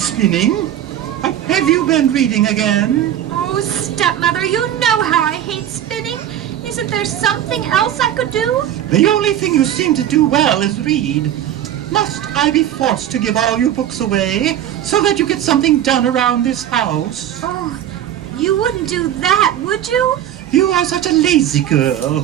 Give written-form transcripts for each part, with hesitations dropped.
spinning? Have you been reading again? Oh, stepmother, you know how I hate spinning. Isn't there something else I could do? The only thing you seem to do well is read. Must I be forced to give all your books away so that you get something done around this house? Oh, you wouldn't do that, would you? You are such a lazy girl.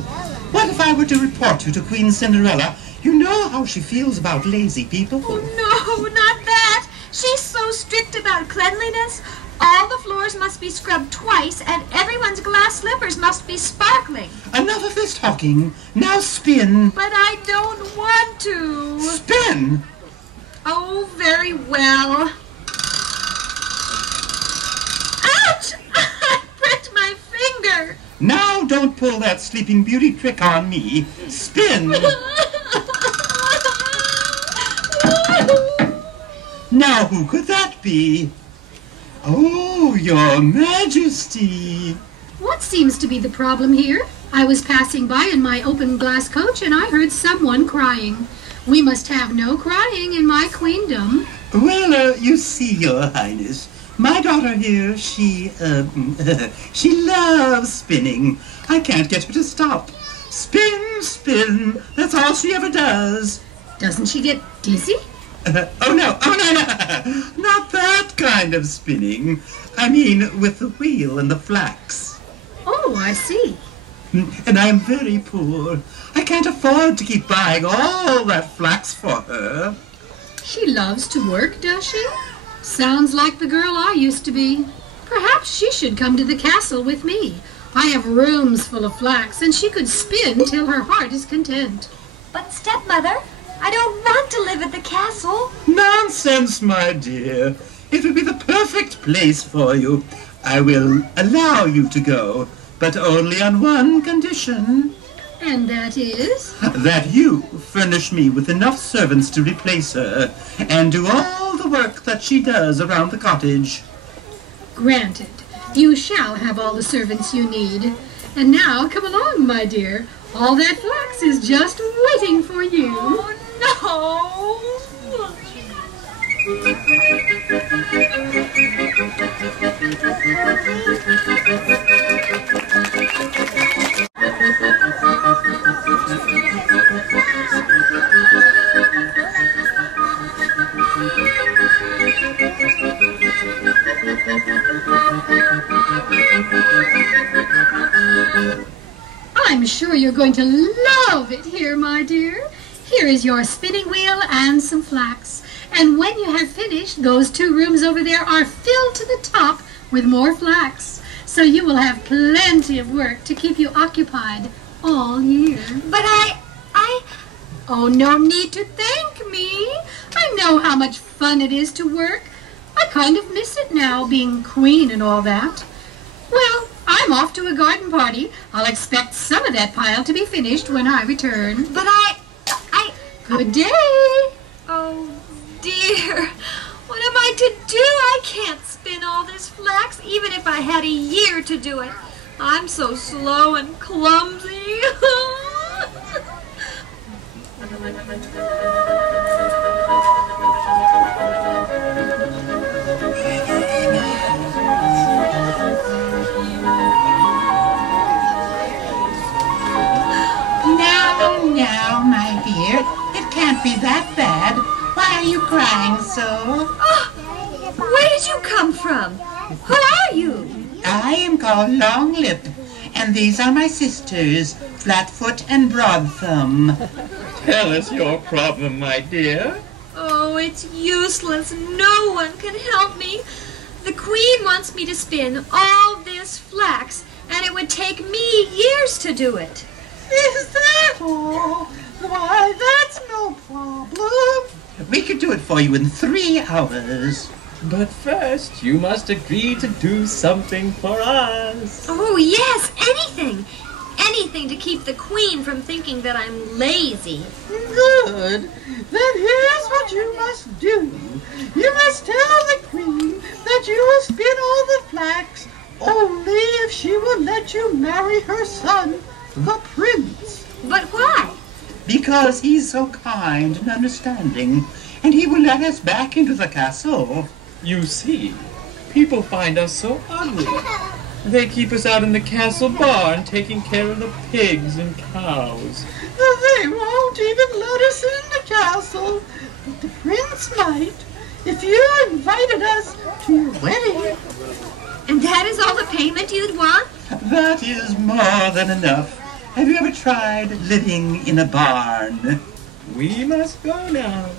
What if I were to report you to Queen Cinderella? You know how she feels about lazy people. Oh, no, not that. She's so strict about cleanliness. All the floors must be scrubbed twice, and everyone's glass slippers must be sparkling. Enough of this talking. Now spin. But I don't want to. Spin! Oh, very well. Ouch! I pricked my finger. Now don't pull that Sleeping Beauty trick on me. Spin! Now who could that be? Oh, Your Majesty. What seems to be the problem here? I was passing by in my open glass coach and I heard someone crying. We must have no crying in my queendom. Well, you see, Your Highness, my daughter here, she loves spinning. I can't get her to stop. Spin, spin, that's all she ever does. Doesn't she get dizzy? Oh no, not that kind of spinning. I mean, with the wheel and the flax. Oh, I see. And I'm very poor. I can't afford to keep buying all that flax for her. She loves to work, does she? Sounds like the girl I used to be. Perhaps she should come to the castle with me. I have rooms full of flax, and she could spin till her heart is content. But, stepmother, I don't want to live at the castle. Nonsense, my dear. It will be the perfect place for you. I will allow you to go, but only on one condition. And that is? That you furnish me with enough servants to replace her, and do all the work that she does around the cottage. Granted. You shall have all the servants you need. And now, come along, my dear. All that flax is just waiting for you. Oh, no! I'm sure you're going to love it here, my dear. Here is your spinning wheel and some flax. And when you have finished, those 2 rooms over there are filled to the top with more flax. So you will have plenty of work to keep you occupied all year. But Oh, no need to thank me. I know how much fun it is to work. I kind of miss it now, being queen and all that. Well, I'm off to a garden party. I'll expect some of that pile to be finished when I return. But Good day. Oh, dear. What am I to do? I can't spin all this flax, even if I had a year to do it. I'm so slow and clumsy. Now, my dear, it can't be that bad. Why are you crying so? Oh, where did you come from? Who are you? I am called Long Lip, and these are my sisters, Flatfoot and Broad Thumb. Tell us your problem, my dear. Oh, it's useless. No one can help me. The queen wants me to spin all this flax, and it would take me years to do it. Is that all? Why, that's no problem. We could do it for you in 3 hours. But first, you must agree to do something for us. Oh, yes, anything. Anything to keep the queen from thinking that I'm lazy. Good. Then here's what you must do. You must tell the queen that you will spin all the flax only if she will let you marry her son, the prince. But why? Because he's so kind and understanding, and he will let us back into the castle. You see, people find us so ugly. They keep us out in the castle barn taking care of the pigs and cows. They won't even let us in the castle, but the prince might if you invited us to your wedding. And that is all the payment you'd want? That is more than enough. Have you ever tried living in a barn? We must go now,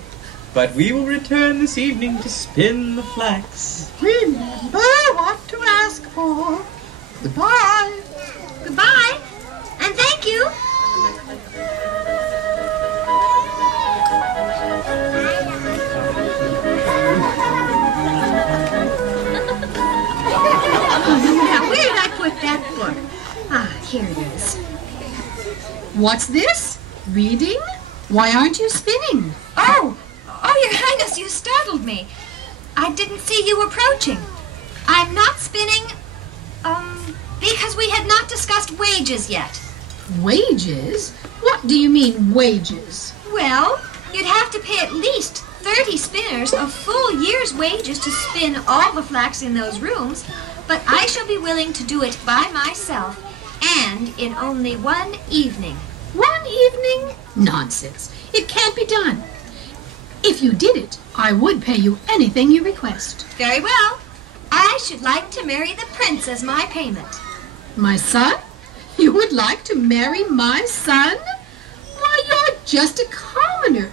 but we will return this evening to spin the flax. Remember what to ask for. Goodbye. Goodbye, and thank you. Now, where did I put that book? Ah, here it is. What's this? Reading? Why aren't you spinning? Oh, Your Highness, you startled me. I didn't see you approaching. I'm not spinning, because we had not discussed wages yet. Wages? What do you mean, wages? Well, you'd have to pay at least 30 spinners a full year's wages to spin all the flax in those rooms, but I shall be willing to do it by myself, and in only one evening. 1 evening? Nonsense. It can't be done. If you did it, I would pay you anything you request. Very well. I should like to marry the prince as my payment. My son? You would like to marry my son? Why, you're just a commoner.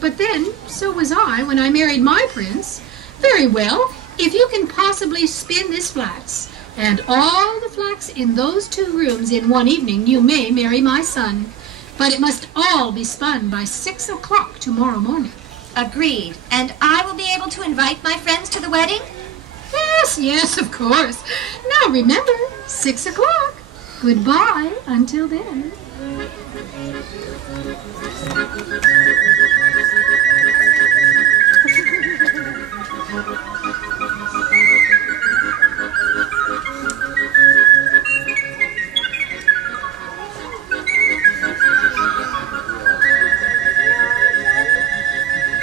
But then, so was I when I married my prince. Very well, if you can possibly spin this flax, and all the flax in those 2 rooms in 1 evening, you may marry my son. But it must all be spun by 6 o'clock tomorrow morning. Agreed. And I will be able to invite my friends to the wedding? Yes, of course. Now remember, 6 o'clock. Goodbye until then.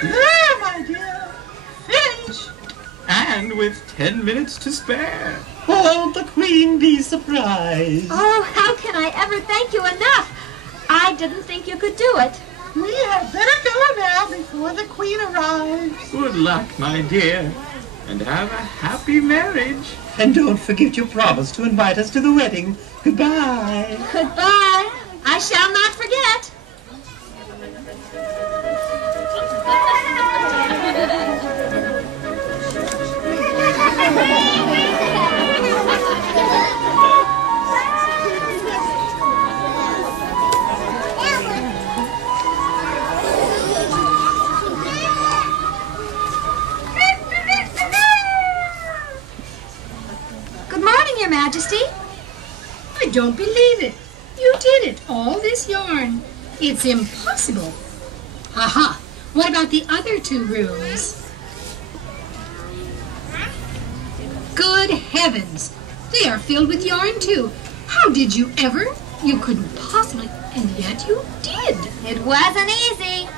There, my dear. Finish. And with 10 minutes to spare. Won't the queen be surprised? Oh, how can I ever thank you enough? I didn't think you could do it. We had better go now before the queen arrives. Good luck, my dear, and have a happy marriage. And don't forget your promise to invite us to the wedding. Goodbye. Goodbye. I shall not forget. Good morning, Your Majesty. I don't believe it. You did it, all this yarn. It's impossible. Aha! What about the other 2 rooms? Good heavens! They are filled with yarn, too. How did you ever? You couldn't possibly, and yet you did. It wasn't easy.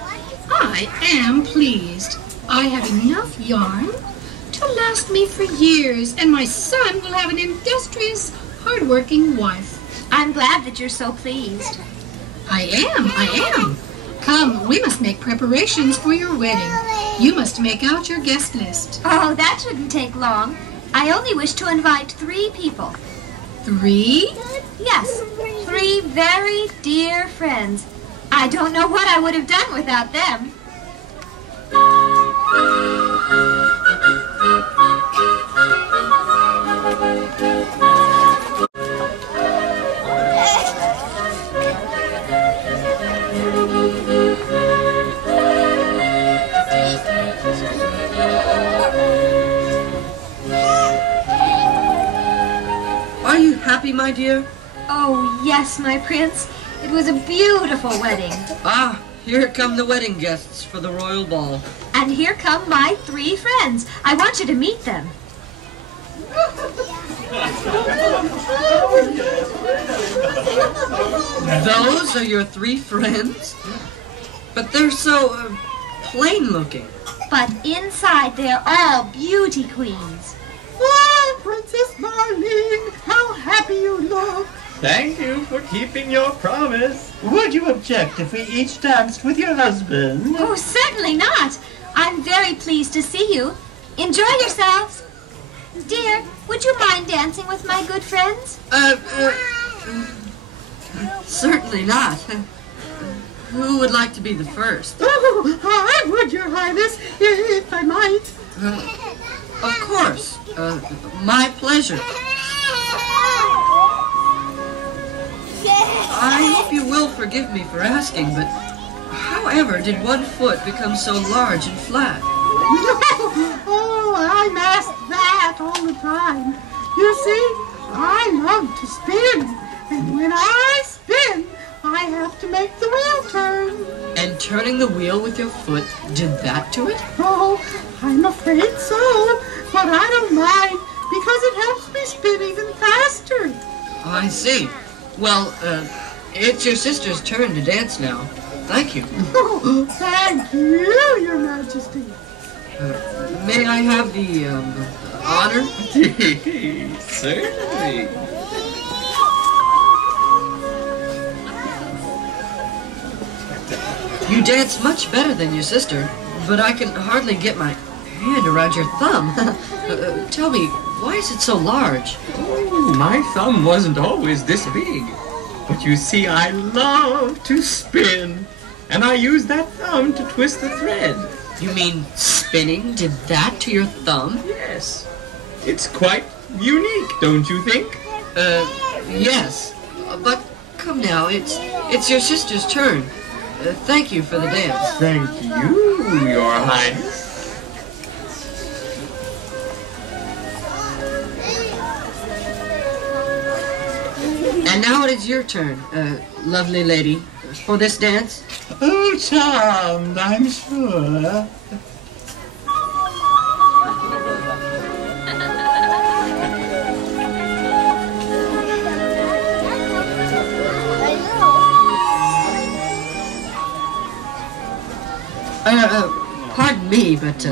I am pleased. I have enough yarn to last me for years, and my son will have an industrious, hard-working wife. I'm glad that you're so pleased. I am. Come, we must make preparations for your wedding. You must make out your guest list. Oh, that shouldn't take long. I only wish to invite 3 people. 3? Yes, 3 very dear friends. I don't know what I would have done without them. Are you happy, my dear? Oh, yes, my prince. It was a beautiful wedding. Ah, here come the wedding guests for the royal ball. And here come my 3 friends. I want you to meet them. Those are your 3 friends? But they're so, plain looking. but inside they're all beauty queens. Oh, Princess Marlene, how happy you look. Thank you for keeping your promise. Would you object if we each danced with your husband? Oh, certainly not. I'm very pleased to see you. Enjoy yourselves. Dear, would you mind dancing with my good friends? Certainly not. Who would like to be the first? Oh, I would, Your Highness, if I might. Of course. My pleasure. I hope you will forgive me for asking, but however did one foot become so large and flat? Oh, I'm asked that all the time. You see, I love to spin, and when I spin, I have to make the wheel turn. And turning the wheel with your foot did that to it? Oh, I'm afraid so, but I don't mind, because it helps me spin even faster. I see. Well, it's your sister's turn to dance now. Thank you. Oh, thank you, Your Majesty. May I have the honor? Certainly. You dance much better than your sister, but I can hardly get my hand around your thumb. Tell me, why is it so large? Oh, my thumb wasn't always this big. But you see, I love to spin. And I use that thumb to twist the thread. You mean spinning did that to your thumb? Yes. It's quite unique, don't you think? Yes. But come now, it's your sister's turn. Thank you for the dance. Thank you, Your Highness. And now it is your turn, lovely lady, for this dance. Oh, charmed, I'm sure. Pardon me, but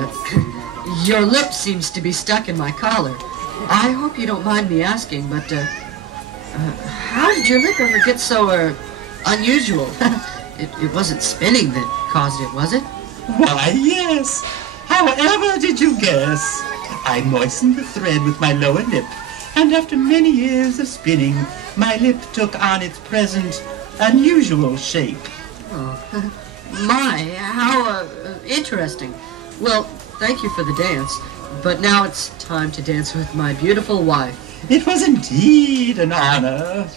your lip seems to be stuck in my collar. I hope you don't mind me asking, but how did your lip ever get so unusual? It wasn't spinning that caused it, was it? Why, yes. However did you guess? I moistened the thread with my lower lip, and after many years of spinning, my lip took on its present unusual shape. Oh, my, how interesting. Well, thank you for the dance, but now it's time to dance with my beautiful wife. It was indeed an honor.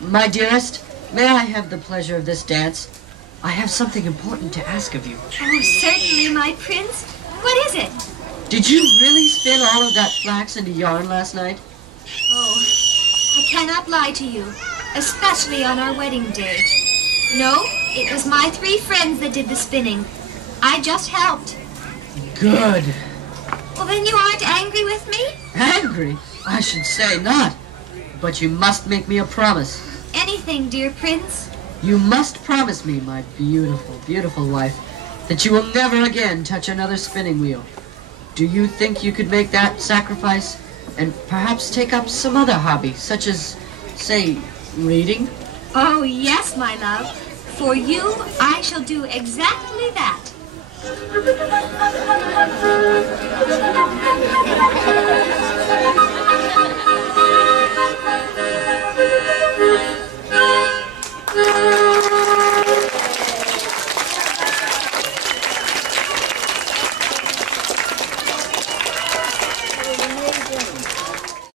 My dearest, may I have the pleasure of this dance? I have something important to ask of you. Oh, certainly, my prince. What is it? Did you really spin all of that flax into yarn last night? Oh, I cannot lie to you, especially on our wedding day. No, it was my 3 friends that did the spinning. I just helped. Good. Well, then you aren't angry with me? Angry? I should say not. But you must make me a promise. Anything, dear prince. You must promise me, my beautiful, beautiful wife, that you will never again touch another spinning wheel. Do you think you could make that sacrifice and perhaps take up some other hobby, such as, say, reading? Oh, yes, my love. For you, I shall do exactly that.